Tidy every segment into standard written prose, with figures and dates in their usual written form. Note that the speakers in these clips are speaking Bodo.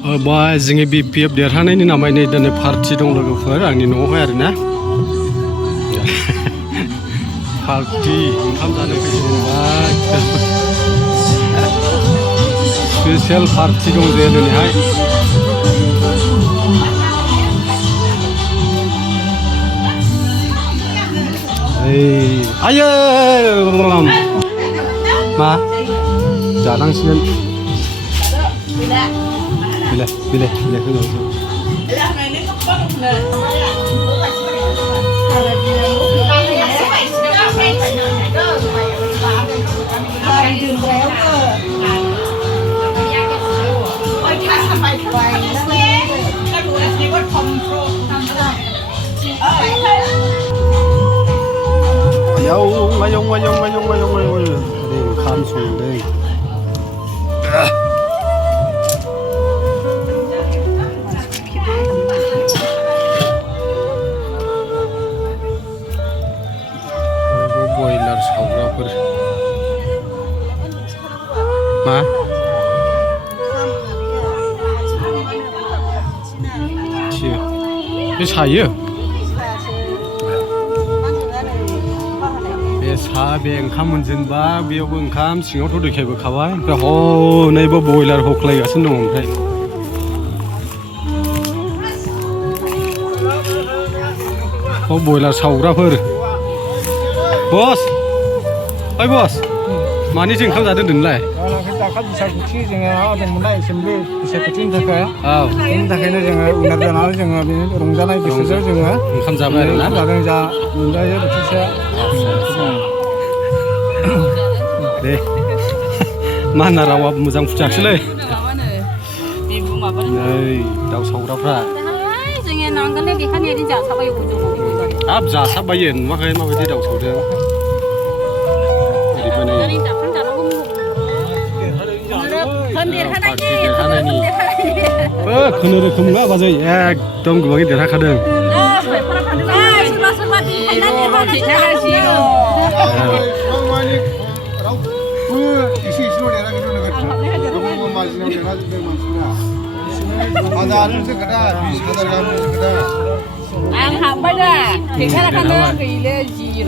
बा जोंनि BPF देरहानायनि नामायनै दिनै पार्टि दं लोगोफोर आंनि न'आवहाय आरोना पार्टि ओंखाम जानो फैबाय स्पेसियेल पार्टि दं जे दिनैहाय आयै मा जानांसिगोन बिलाइ आयं ओंखाम संदों बयलार सावग्राफोर मा बे सायो बे सा बे ओंखाम मोनजेनबा बेयावबो ओंखाम सिङावथ' दैखायबो खाबाय ओमफ्राय हनैबो बयलार हख्लायगासिनो दं ओमफ्राय बयलार सावग्राफोर बस ओइ बस मानिथो ओंखाम जादों नोंलाय दाखा बिसायख'थि जोङो दंमोनना एसेमब्लि बिसायख'थिनि थाखाय बेनि थाखायनो जोङो उनार जानानै जोङो बिनि रंजानाय गोसोजों जोङो ओंखाम जाबाय आरोना जादों जा मोनजायो बोथिसे दे मा होनना रावा मोजां फुथारसैलै नै दाउ सावग्राफ्रा हाब जासाबबायो नुवाखै माबायदि दाउ सावदों खुनुरुखुम नङा बाजै एकदम गोबाङै देरहाखादों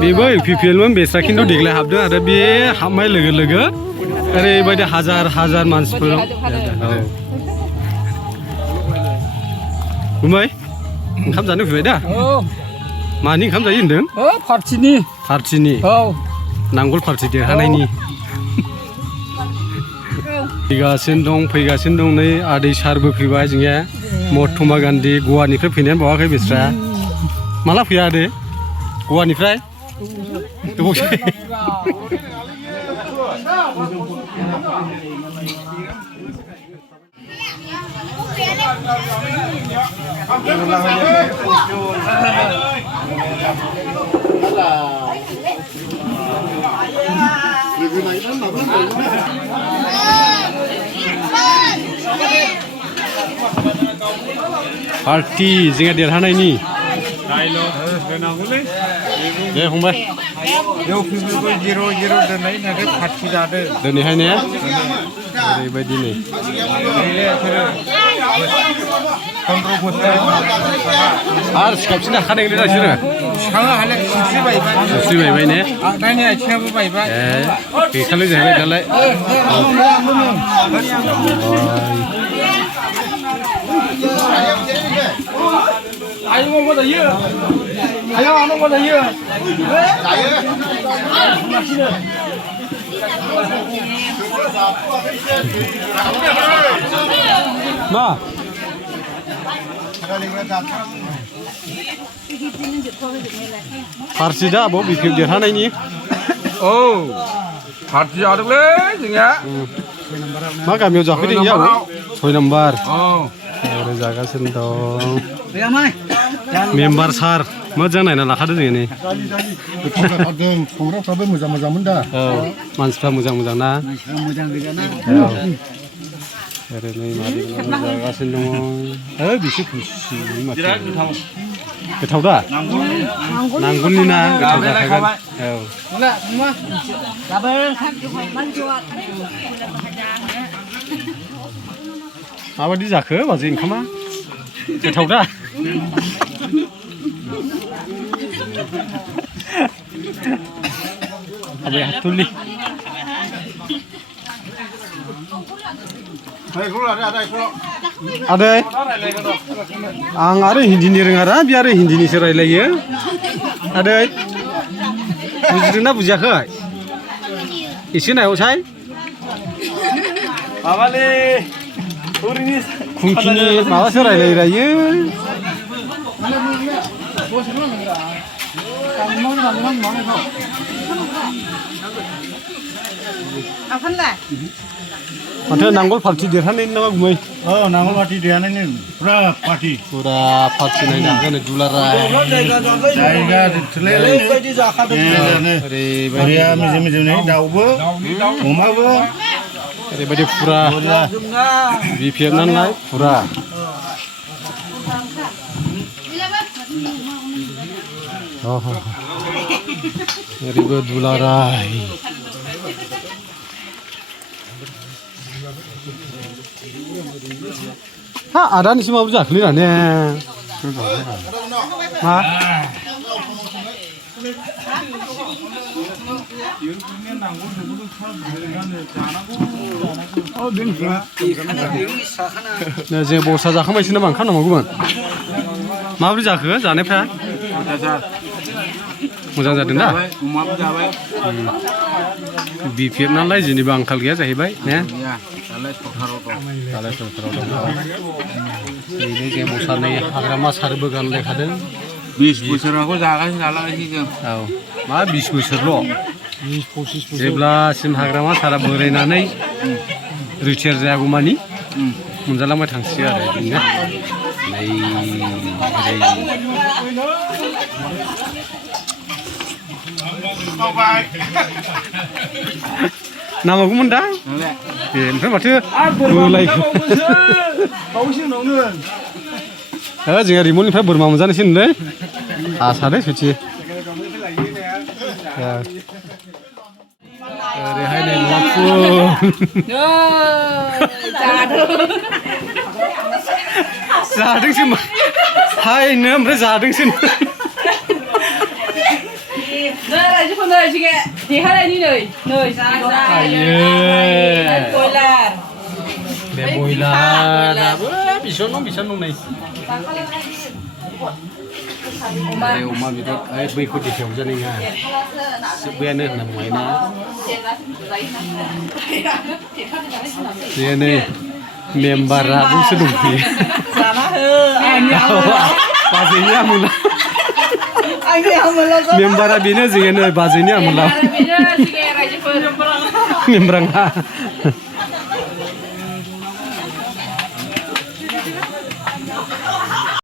बेबो LPPLमोन बेस्रा खिन्थु देग्लाय हाबदों आरो बे हाबनाय लोगो लोगो ओरैबायदि हाजार मानसिफोर गुमै ओंखाम जानो फैबाय दा मानि ओंखाम जायो होनदों पार्टिनि नांगोल पार्टि देरहानायनि फैगासिनो दं नै आदै सारबो फैबाय जोंनिया महात्मा गान्धी गवानिफ्राय फैनायानो बावाखै बेस्रा माला फैया आदै गवानिफ्राय पार्टि जोंहा देरहानायनि दे फंबाय दिनैहाय ने ओरैबायदि नै आरो सिखाबसिन हाखानाय गैला बिसोरो बायबाय ने गैखालाय जाहैबाय दालाय मा पार्टि दा आब' BPF देरहानायनि पार्टि जादोंलै जोंनिया मा गामियाव जाफैदों इयाव 6 नाम्बार ओरै जागासिनो दं मेम्बार सार मोजां नायना लाखादों जोङो नै संग्राफ्राबो मोजांमोन दा मानसिफ्रा मोजां ना ओरैनो जागासिनो दङ बिसो खुसि गोथाव दा नांगोलनि ना गोथाव जाखागोन माबायदि जाखो बाजै ओंखामा गोथाव दा आबै हाथुलि आदै आं आरो हिन्दीनि रोङारा बे आरो हिन्दीनिसो रायलायो आदै बुजिदोंना बुजियाखै एसे नायहरसाय माबालै खुंखिनि माबासो रायलायो माथो नांगोल पार्टि देरहानायनि नामा गुमै नांगोल पार्टि देरहानायनि फुरा पार्टि नायनो हागोन दुलाराय जायगा ओरैबायदि जाखादों ओरैबायदिया मिजि मिजिनै दाउबो अमाबो ओरैबायदि फुरा बिफेबनानै फुरा ओरैबो दुलाराय हा आदानिसो माबोरै जाखोलै दाने मा जों बसा जाखांबायसो नामा ओंखाम नांगौमोन माबोरै जाखो जानायफ्रा मोजां जादों दा बिपिएफ नालाय जेनिबो आंखाल गैया जाहैबाय ने दालाय सरखाराव दं बेनो जों बसानै हाग्रामा सारबो गानलायखादों 20 बोसोरावखौ जागासिनो जालागासिनो जों औ मा 20 बोसोरल' जेब्लासिम हाग्रामा सारा बोरायनानै रिटायार जायागौमानि मोनजालांबाय थांसिगोन आरो बिदिनो नामागौमोन दा ए ओमफ्राय माथो बोलायखो जोंहा रिमननिफ्राय बोरमा मोनजानोसै होनलै आसादै सैथि ओरैहाय नै लाफुन जादोंसो हायनो ओमफ्राय जादोंसो बे बयलाराबो बेसेबां दं नै अमा बेदर बैखौ देखायाव जानाय नङा जोब्बायानो होनना बुंबाय ना बे नै मेम्बाराबोसो दंफैयो बाजैनि आमुला मेम्बारा बेनो जोङो बाजैनि आमुला मेम्बारा